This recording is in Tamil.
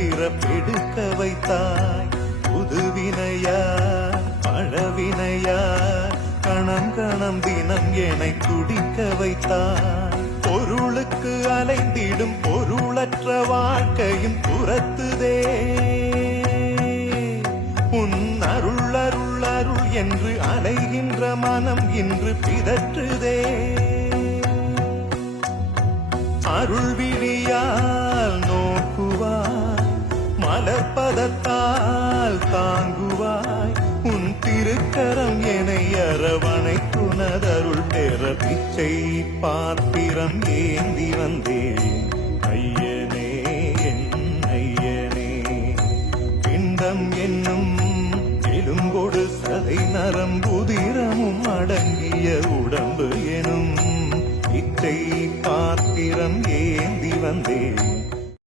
பிறப்பெடுக்க வைத்தாய். புதுவினையா பழவினையா கணம் கணம் தினம் என்னை துடிக்க வைத்தாய். பொருளுக்கு அலைந்திடும் பொருளற்ற வாழ்க்கையும் துரத்துதே. உன் அருள் அருள் அருள் என்று அலைகின்ற மனம் இன்று பிதற்றுதே. அருள் விழியால் நோக்குவாய், மலர்பதத்தால் தாங்குவாய். உன் திருக்கரம் என்னை அரவணைக்குனதருள் பெற பிச்சை பாத்திரம் ஏந்தி வந்தேன். ஐயனே என் ஐயனே, பிண்டம் என்னும் எலும்பொடு சதை நரம்புதிரமும் அடங்கிய உடம்பு எனும் பிச்சை பாத்திரம் ஏந்தி வந்தேன்.